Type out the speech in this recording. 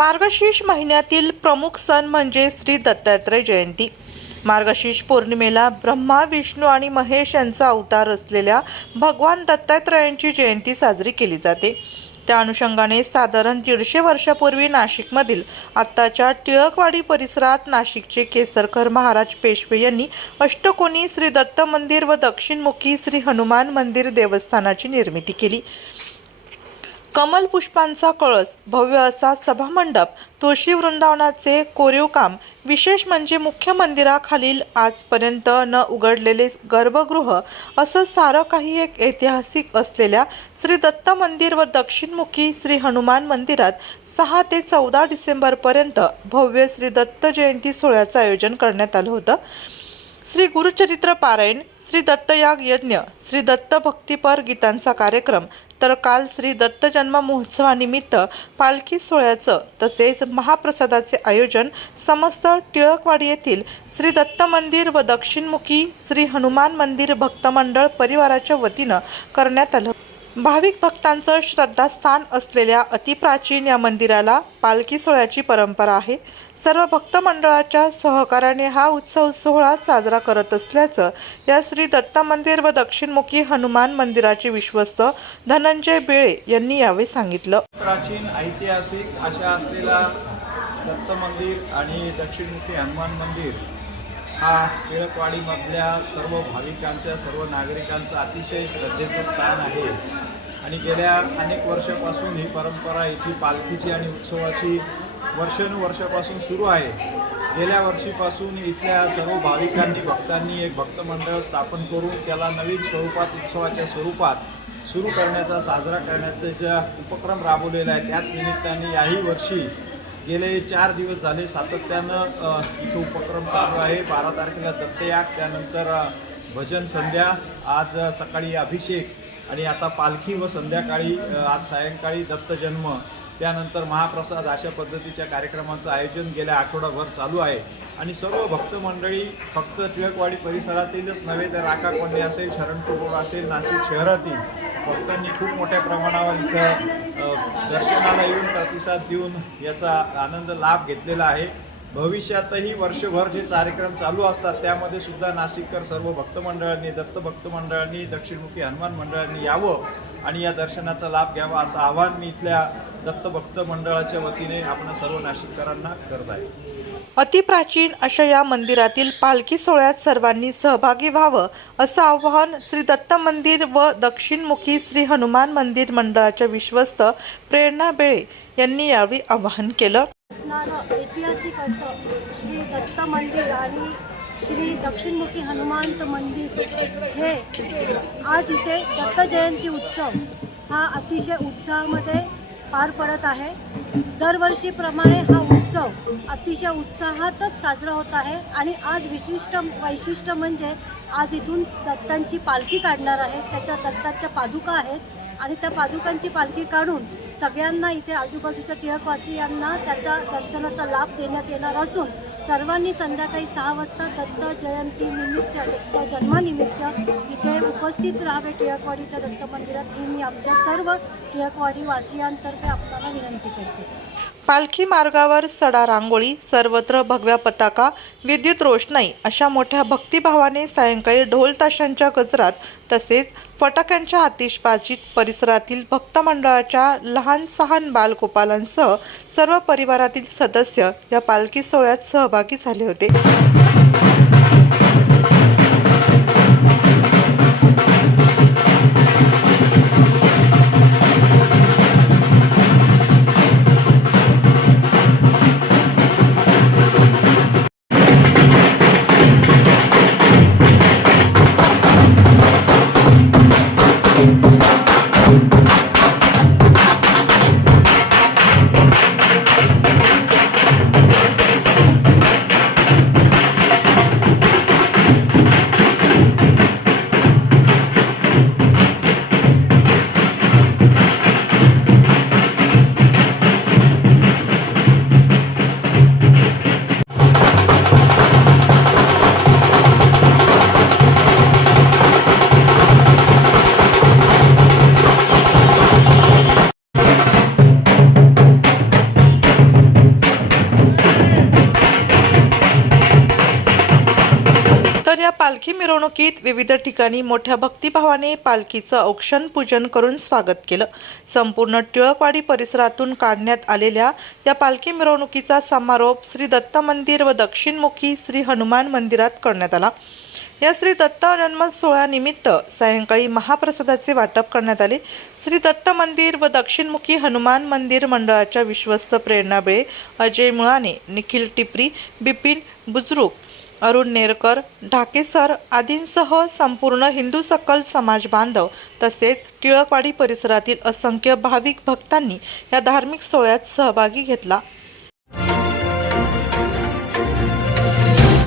मार्गशीर्ष महिन्यातील प्रमुख सण म्हणजे श्री दत्तात्रय जयंती. मार्गशीर्ष पौर्णिमेला ब्रह्मा विष्णू आणि महेश यांचा अवतार असलेल्या भगवान दत्तात्रयांची जयंती साजरी केली जाते. त्या अनुषंगाने साधारण दीडशे वर्षापूर्वी नाशिकमधील आत्ताच्या टिळकवाडी परिसरात नाशिकचे केसरकर महाराज पेशवे यांनी अष्टकोनी श्री दत्त मंदिर व दक्षिणमुखी श्री हनुमान मंदिर देवस्थानाची निर्मिती केली. कमल पुष्पांचा कळस भव्य असा सभामंडप तुळशी वृंदावनाचे कोरीव काम विशेष म्हणजे मुख्य मंदिराखालील आजपर्यंत न उघडलेले गर्भगृह असं सारं काही एक ऐतिहासिक असलेल्या श्री दत्त मंदिर व दक्षिणमुखी श्री हनुमान मंदिरात सहा ते चौदा डिसेंबरपर्यंत भव्य श्री दत्त जयंती सोहळ्याचं आयोजन करण्यात आलं होतं. श्री गुरुचरित्र पारायण श्री दत्तयाग यज्ञ श्री दत्त भक्तिपर गीतांचा कार्यक्रम तर काल श्री दत्त जन्म महोत्सवानिमित्त पालखी सोहळ्याचं तसेच महाप्रसादाचे आयोजन समस्त टिळकवाडी येथील श्री दत्त मंदिर व दक्षिणमुखी श्री हनुमान मंदिर भक्तमंडळ परिवाराच्या वतीनं करण्यात आलं. भाविक भक्तांचं श्रद्धास्थान असलेल्या अतिप्राचीन या मंदिराला पालखी सोहळ्याची परंपरा आहे. सर्व भक्त मंडळाच्या सहकार्याने हा उत्सव सोहळा साजरा करत असल्याचं या श्री दत्त मंदिर व दक्षिणमुखी हनुमान मंदिराचे विश्वस्त धनंजय बेळे यांनी यावेळी सांगितलं. प्राचीन ऐतिहासिक अशा असलेला दत्त मंदिर आणि दक्षिणमुखी हनुमान मंदिर हा. टिळकवाडीमधल्या सर्व भाविकांच्या सर्व नागरिकांचं अतिशय श्रद्धेचं स्थान आहे. आणि गेल्या अनेक वर्षापासून ही परंपरा इथे पालखीची आणि उत्सवाची वर्षानुवर्षापासून सुरू आहे. गेल्या वर्षीपासून इथल्या सर्व भाविकांनी भक्तांनी एक भक्तमंडळ स्थापन करून त्याला नवीन स्वरूपात उत्सवाच्या स्वरूपात सुरू करण्याचा साजरा करण्याचा ज्या उपक्रम राबवलेला आहे त्याच निमित्ताने याही वर्षी गेले चार दिवस झाले सातत्यानं इथे उपक्रम चालू आहे. बारा तारखेला दत्तयाग त्यानंतर भजन संध्या आज सकाळी अभिषेक आणि आता पालखी व संध्याकाळी आज सायंकाळी दत्त जन्म. त्यानंतर महाप्रसाद अशा पद्धतीच्या कार्यक्रमाचं आयोजन गेल्या आठवडाभर चालू आहे. आणि सर्व भक्त मंडळी फक्त टिळकवाडी परिसरातीलच नव्हे तर राकाकोंडे असेल शरणपूर असेल नाशिक शहरातील भक्तांनी खूप मोठ्या प्रमाणावर इथं दर्शनाला येऊन प्रतिसाद देऊन याचा आनंद लाभ घेतलेला आहे. भविष्यातही वर्षभर जे कार्यक्रम चालू असतात त्यामध्ये सुद्धा नाशिककर सर्व भक्तमंडळांनी दत्त मंडळांनी दक्षिणमुखी हनुमान मंडळांनी यावं आणि या दर्शनाचा लाभ घ्यावा असं आवाहन मी इथल्या दत्त भक्त मंडळाच्या वतीने आपण सर्व नाशिककरांना करत आहे. अतिप्राचीन अशा या मंदिरातील पालखी सोहळ्यात सर्वांनी सहभागी व्हावं असं आवाहन श्री दत्त मंदिर व दक्षिणमुखी श्री हनुमान मंदिर मंडळाच्या विश्वस्त प्रेरणा बेळे यांनी यावेळी आवाहन केलं. असणारं ऐतिहासिक असं श्री दत्त मंदिर आणि श्री दक्षिणमुखी हनुमंत मंदिर हे आज इथे दत्त जयंती उत्सव हा अतिशय उत्साहामध्ये पार पडत आहे. दरवर्षीप्रमाणे हा उत्सव अतिशय उत्साहातच साजरा होत आहे आणि आज विशिष्ट वैशिष्ट्य म्हणजे आज इथून दत्तांची पालखी काढणार आहे. त्याच्या दत्ताच्या पादुका आहेत. आणि त्या पादुकांची पालखी काढून सगळ्यांना इथे आजूबाजूच्या टिळकवासियांना त्याचा दर्शनाचा लाभ देण्यात येणार असून सर्वांनी संध्याकाळी सहा वाजता दत्त जयंती निमित्त दत्त जन्मानिमित्त इथे उपस्थित राहावे टिळकवाडीच्या दत्त मंदिरात. ही मी आमच्या सर्व टिळकवाडी वासियांतर्फे आपल्याला विनंती करते. पालखी मार्गावर सडा रांगोळी सर्वत्र भगव्या पताका विद्युत रोषणाई अशा मोठ्या भक्तिभावाने सायंकाळी ढोल ताशांच्या गजरात तसेच फटाक्यांच्या आतिषबाजीत परिसरातील भक्त मंडळाच्या लहान सहान बालगोपालांसह सर्व परिवारातील सदस्य या पालखी सोहळ्यात सहभागी झाले होते. तर या पालखी मिरवणुकीत विविध ठिकाणी मोठ्या भक्तिभावाने पालखीचं औक्षण पूजन करून स्वागत केलं. संपूर्ण टिळकवाडी परिसरातून काढण्यात आलेल्या या पालखी मिरवणुकीचा समारोप श्री दत्त मंदिर व दक्षिणमुखी श्री हनुमान मंदिरात करण्यात आला. या श्री दत्त जन्म सोहळ्यानिमित्त सायंकाळी महाप्रसादाचे वाटप करण्यात आले. श्री दत्त मंदिर व दक्षिणमुखी हनुमान मंदिर मंडळाच्या विश्वस्त प्रेरणाबळे अजय मुळाने निखिल टिपरी बिपिन बुजरुक अरुण नेरकर ढाकेसर आदींसह संपूर्ण हिंदू सकल समाज बांधव तसेच टिळकवाडी परिसरातील असंख्य भाविक भक्तांनी या धार्मिक सोहळ्यात सहभागी घेतला.